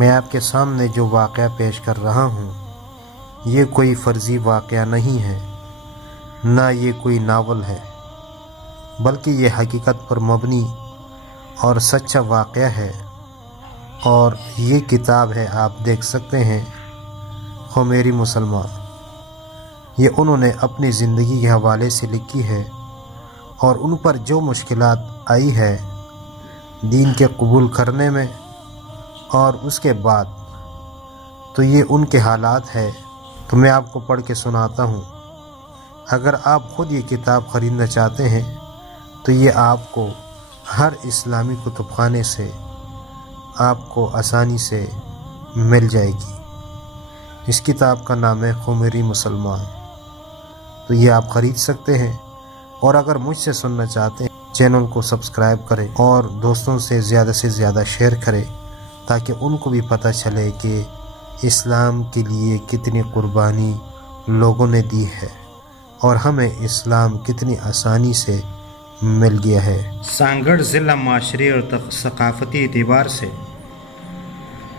میں آپ کے سامنے جو واقعہ پیش کر رہا ہوں یہ کوئی فرضی واقعہ نہیں ہے، نہ یہ کوئی ناول ہے، بلکہ یہ حقیقت پر مبنی اور سچا واقعہ ہے۔ اور یہ کتاب ہے، آپ دیکھ سکتے ہیں، خمیری مسلمان۔ یہ انہوں نے اپنی زندگی کے حوالے سے لکھی ہے اور ان پر جو مشکلات آئی ہے دین کے قبول کرنے میں اور اس کے بعد، تو یہ ان کے حالات ہے۔ تو میں آپ کو پڑھ کے سناتا ہوں۔ اگر آپ خود یہ کتاب خریدنا چاہتے ہیں تو یہ آپ کو ہر اسلامی کتب خانے سے آپ کو آسانی سے مل جائے گی۔ اس کتاب کا نام ہے خمیری مسلمان۔ تو یہ آپ خرید سکتے ہیں، اور اگر مجھ سے سننا چاہتے ہیں چینل کو سبسکرائب کریں اور دوستوں سے زیادہ شیئر کریں، تاکہ ان کو بھی پتہ چلے کہ اسلام کے لیے کتنی قربانی لوگوں نے دی ہے اور ہمیں اسلام کتنی آسانی سے مل گیا ہے۔ سانگڑ ضلع معاشرے اور ثقافتی اعتبار سے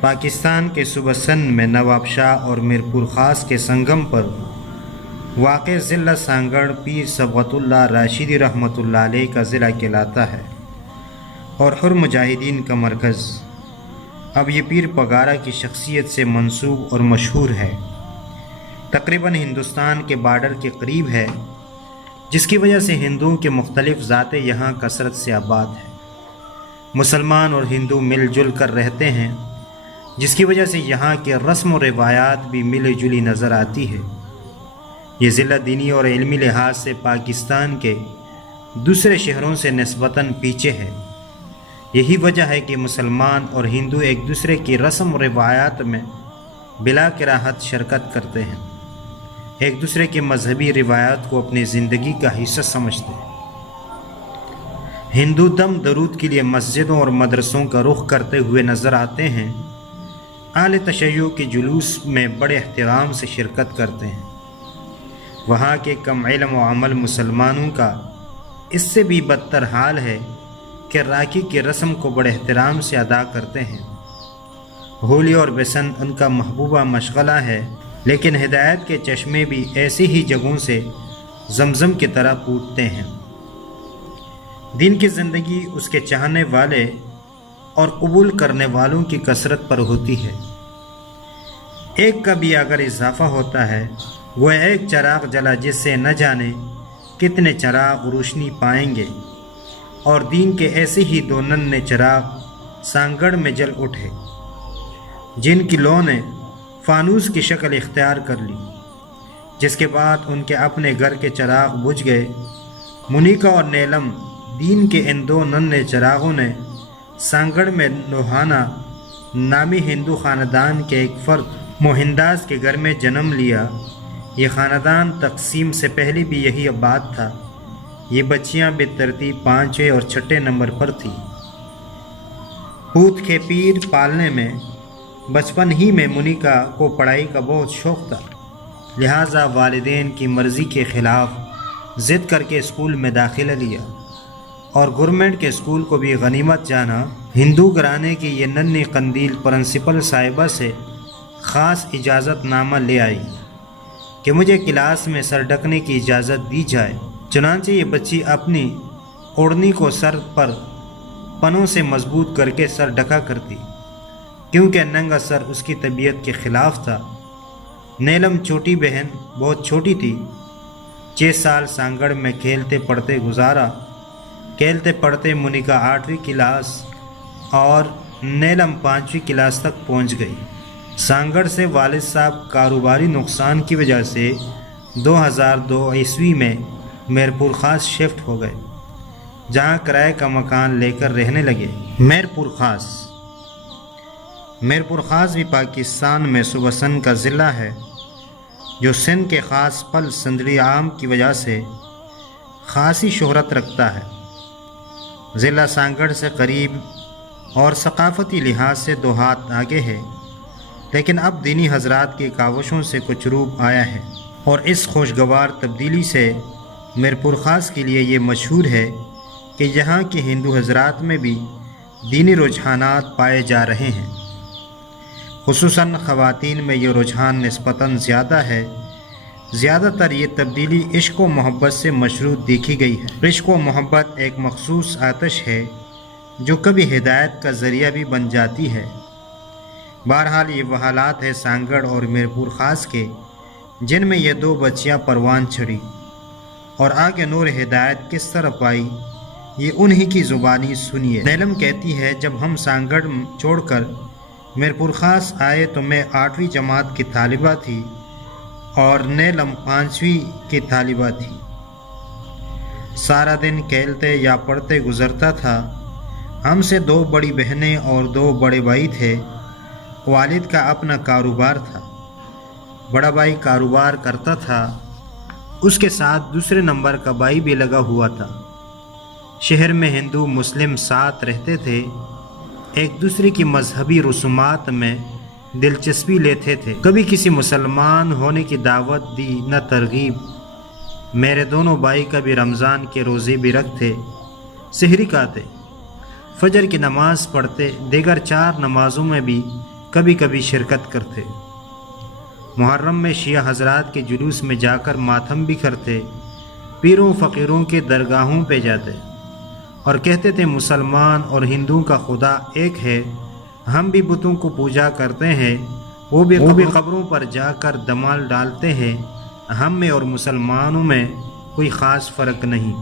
پاکستان کے صوبہ سندھ میں نواب شاہ اور میرپور خاص کے سنگم پر واقع ضلع سانگڑ پیر صبغت اللہ راشدی رحمۃ اللہ علیہ کا ضلع کہلاتا ہے اور حر مجاہدین کا مرکز۔ اب یہ پیر پگارا کی شخصیت سے منسوب اور مشہور ہے، تقریباً ہندوستان کے بارڈر کے قریب ہے، جس کی وجہ سے ہندوؤں کے مختلف ذاتیں یہاں کثرت سے آباد ہیں۔ مسلمان اور ہندو مل جل کر رہتے ہیں، جس کی وجہ سے یہاں کے رسم و روایات بھی ملی جلی نظر آتی ہے۔ یہ ضلع دینی اور علمی لحاظ سے پاکستان کے دوسرے شہروں سے نسبتاً پیچھے ہے۔ یہی وجہ ہے کہ مسلمان اور ہندو ایک دوسرے کی رسم و روایات میں بلا کراہت شرکت کرتے ہیں، ایک دوسرے کی مذہبی روایات کو اپنی زندگی کا حصہ سمجھتے ہیں۔ ہندو دم درود کے لیے مسجدوں اور مدرسوں کا رخ کرتے ہوئے نظر آتے ہیں، اہل تشیع کے جلوس میں بڑے احترام سے شرکت کرتے ہیں۔ وہاں کے کم علم و عمل مسلمانوں کا اس سے بھی بدتر حال ہے کہ راکھی کی رسم کو بڑے احترام سے ادا کرتے ہیں۔ ہولی اور بسنت ان کا محبوبہ مشغلہ ہے، لیکن ہدایت کے چشمے بھی ایسی ہی جگہوں سے زمزم کی طرح پھوٹتے ہیں۔ دین کی زندگی اس کے چاہنے والے اور قبول کرنے والوں کی کثرت پر ہوتی ہے۔ ایک کا بھی اگر اضافہ ہوتا ہے، وہ ایک چراغ جلا جس سے نہ جانے کتنے چراغ روشنی پائیں گے، اور دین کے ایسے ہی دو ننھے چراغ سانگڑ میں جل اٹھے، جن کی لو نے فانوس کی شکل اختیار کر لی۔ جس کے بعد ان کے اپنے گھر کے چراغ بجھ گئے۔ منیکا اور نیلم دین کے ان دو ننھے چراغوں نے سانگڑ میں لوہانا نامی ہندو خاندان کے ایک فرد موہنداس کے گھر میں جنم لیا۔ یہ خاندان تقسیم سے پہلے بھی یہی آباد تھا۔ یہ بچیاں بالترتیب 5ویں اور 6 نمبر پر تھیں۔ پوت کے پیر پالنے میں بچپن ہی میں منیکا کو پڑھائی کا بہت شوق تھا، لہٰذا والدین کی مرضی کے خلاف ضد کر کے اسکول میں داخلہ لیا اور گورنمنٹ کے اسکول کو بھی غنیمت جانا۔ ہندو گھرانے کی یہ ننھی قندیل پرنسپل صاحبہ سے خاص اجازت نامہ لے آئی کہ مجھے کلاس میں سر ڈھکنے کی اجازت دی جائے۔ چنانچہ یہ بچی اپنی اوڑھنی کو سر پر پنوں سے مضبوط کر کے سر ڈھکا کرتی، کیونکہ ننگا سر اس کی طبیعت کے خلاف تھا۔ نیلم چھوٹی بہن بہت چھوٹی تھی، 6 سال سانگڑ میں کھیلتے پڑھتے گزارا۔ کھیلتے پڑھتے منیکا 8ویں کلاس اور نیلم 5ویں کلاس تک پہنچ گئی۔ سانگڑ سے والد صاحب کاروباری نقصان کی وجہ سے 2002 عیسوی میں میرپور خاص شفٹ ہو گئے، جہاں کرائے کا مکان لے کر رہنے لگے۔ میرپور خاص بھی پاکستان میں صوبہ سندھ کا ضلع ہے، جو سندھ کے خاص پھل سندری عام کی وجہ سے خاصی شہرت رکھتا ہے۔ ضلع سانگڑ سے قریب اور ثقافتی لحاظ سے 2 ہاتھ آگے ہے، لیکن اب دینی حضرات کی کاوشوں سے کچھ روپ آیا ہے، اور اس خوشگوار تبدیلی سے میرپور خاص کے لیے یہ مشہور ہے کہ یہاں کے ہندو حضرات میں بھی دینی رجحانات پائے جا رہے ہیں۔ خصوصاً خواتین میں یہ رجحان نسبتاً زیادہ ہے۔ زیادہ تر یہ تبدیلی عشق و محبت سے مشروط دیکھی گئی ہے۔ عشق و محبت ایک مخصوص آتش ہے جو کبھی ہدایت کا ذریعہ بھی بن جاتی ہے۔ بہرحال یہ وہ حالات ہے سانگڑ اور میرپور خاص کے جن میں یہ دو بچیاں پروان چڑھی، اور آگے نور ہدایت کس طرح پائی یہ انہی کی زبانی سنیے۔ نیلم کہتی ہے، جب ہم سانگڑ چھوڑ کر میرپور خاص آئے تو میں 8ویں جماعت کی طالبہ تھی اور نیلم 5ویں کی طالبہ تھی۔ سارا دن کھیلتے یا پڑھتے گزرتا تھا۔ ہم سے 2 بڑی بہنیں اور 2 بڑے بھائی تھے۔ والد کا اپنا کاروبار تھا۔ بڑا بھائی کاروبار کرتا تھا، اس کے ساتھ دوسرے نمبر کا بھائی بھی لگا ہوا تھا۔ شہر میں ہندو مسلم ساتھ رہتے تھے، ایک دوسرے کی مذہبی رسومات میں دلچسپی لیتے تھے۔ کبھی کسی مسلمان ہونے کی دعوت دی نہ ترغیب۔ میرے دونوں بھائی کبھی رمضان کے روزے بھی رکھتے، سحری کھاتے، فجر کی نماز پڑھتے، دیگر 4 نمازوں میں بھی کبھی کبھی شرکت کرتے۔ محرم میں شیعہ حضرات کے جلوس میں جا کر ماتم بھی کرتے، پیروں فقیروں کے درگاہوں پہ جاتے اور کہتے تھے مسلمان اور ہندوؤں کا خدا ایک ہے، ہم بھی بتوں کو پوجا کرتے ہیں، وہ بھی قبروں پر جا کر دمال ڈالتے ہیں، ہم میں اور مسلمانوں میں کوئی خاص فرق نہیں۔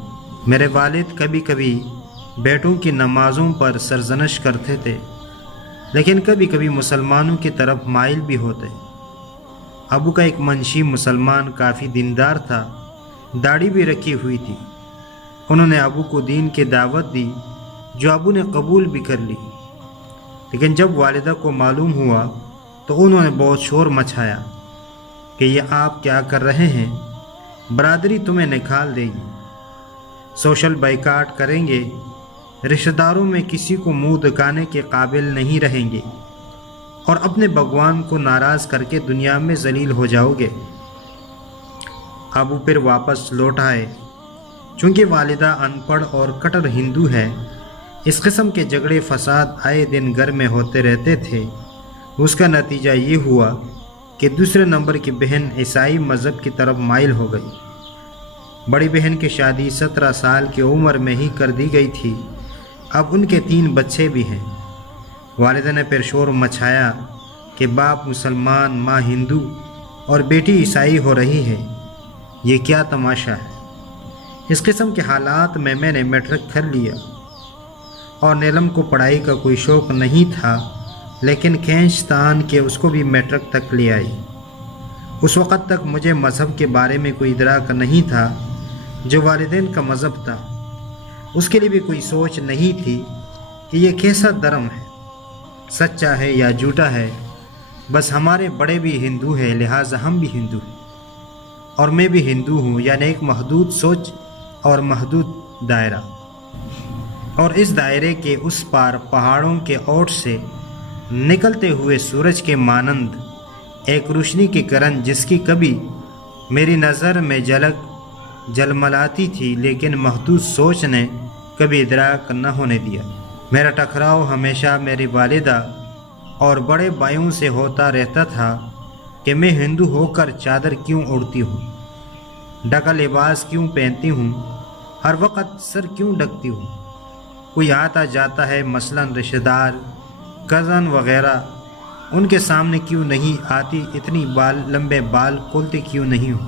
میرے والد کبھی کبھی بیٹوں کی نمازوں پر سرزنش کرتے تھے، لیکن کبھی کبھی مسلمانوں کی طرف مائل بھی ہوتے۔ ابو کا ایک منشی مسلمان کافی دیندار تھا، داڑھی بھی رکھی ہوئی تھی۔ انہوں نے ابو کو دین کی دعوت دی جو ابو نے قبول بھی کر لی، لیکن جب والدہ کو معلوم ہوا تو انہوں نے بہت شور مچایا کہ یہ آپ کیا کر رہے ہیں، برادری تمہیں نکال دے گی، سوشل بائیکاٹ کریں گے، رشتہ داروں میں کسی کو منہ دکھانے کے قابل نہیں رہیں گے اور اپنے بھگوان کو ناراض کر کے دنیا میں ذلیل ہو جاؤ گے۔ ابو پھر واپس لوٹ آئے۔ چونکہ والدہ ان پڑھ اور کٹر ہندو ہے، اس قسم کے جھگڑے فساد آئے دن گھر میں ہوتے رہتے تھے۔ اس کا نتیجہ یہ ہوا کہ دوسرے نمبر کی بہن عیسائی مذہب کی طرف مائل ہو گئی۔ بڑی بہن کی شادی 17 سال کی عمر میں ہی کر دی گئی تھی۔ اب ان کے 3 بچے بھی ہیں۔ والدہ نے پھر شور مچایا کہ باپ مسلمان، ماں ہندو اور بیٹی عیسائی ہو رہی ہے، یہ کیا تماشا ہے۔ اس قسم کے حالات میں میں نے میٹرک کر لیا، اور نیلم کو پڑھائی کا کوئی شوق نہیں تھا، لیکن کھینچ تان کہ اس کو بھی میٹرک تک لے آئی۔ اس وقت تک مجھے مذہب کے بارے میں کوئی ادراک نہیں تھا جو والدین کا مذہب تھا۔ اس کے لیے بھی کوئی سوچ نہیں تھی کہ یہ کیسا دھرم ہے، سچا ہے یا جھوٹا ہے۔ بس ہمارے بڑے بھی ہندو ہیں، لہٰذا ہم بھی ہندو ہیں، اور میں بھی ہندو ہوں، یعنی ایک محدود سوچ اور محدود دائرہ۔ اور اس دائرے کے اس پار پہاڑوں کے اوٹ سے نکلتے ہوئے سورج کے مانند ایک روشنی کی کرن جس کی کبھی میری نظر میں جھلک جلملاتی تھی، لیکن محدود سوچ نے کبھی ادراک نہ ہونے دیا۔ میرا ٹکراؤ ہمیشہ میری والدہ اور بڑے بھائیوں سے ہوتا رہتا تھا کہ میں ہندو ہو کر چادر کیوں اوڑھتی ہوں، ڈھکا لباس کیوں پہنتی ہوں، ہر وقت سر کیوں ڈھکتی ہوں۔ کوئی آتا جاتا ہے، مثلاً رشتہ دار، کزن وغیرہ، ان کے سامنے کیوں نہیں آتی، اتنی لمبے بال کھولتے کیوں نہیں ہوں،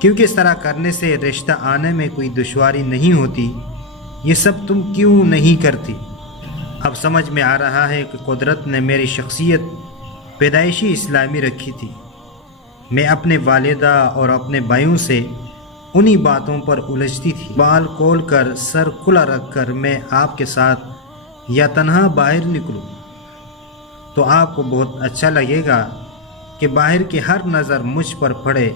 کیونکہ اس طرح کرنے سے رشتہ آنے میں کوئی دشواری نہیں ہوتی، یہ سب تم کیوں نہیں کرتی۔ اب سمجھ میں آ رہا ہے کہ قدرت نے میری شخصیت پیدائشی اسلامی رکھی تھی۔ میں اپنے والدہ اور اپنے بھائیوں سے انہی باتوں پر الجھتی تھی۔ بال کھول کر سر کھلا رکھ کر میں آپ کے ساتھ یا تنہا باہر نکلوں تو آپ کو بہت اچھا لگے گا کہ باہر کی ہر نظر مجھ پر پڑے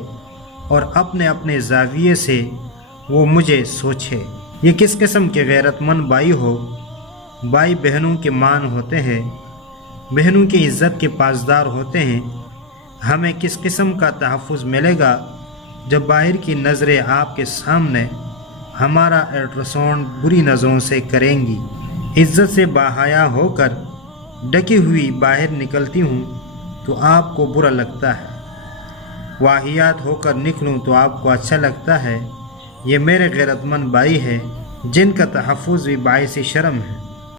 اور اپنے اپنے زاویے سے وہ مجھے سوچے۔ یہ کس قسم کے غیرت مند بھائی ہو۔ بھائی بہنوں کے مان ہوتے ہیں، بہنوں کی عزت کے پاسدار ہوتے ہیں۔ ہمیں کس قسم کا تحفظ ملے گا جب باہر کی نظریں آپ کے سامنے ہمارا الٹراساؤنڈ بری نظروں سے کریں گی۔ عزت سے باحیا ہو کر ڈکی ہوئی باہر نکلتی ہوں تو آپ کو برا لگتا ہے، واہیات ہو کر نکلوں تو آپ کو اچھا لگتا ہے۔ یہ میرے غیرت مند بھائی ہے جن کا تحفظ بھی باعث شرم ہے۔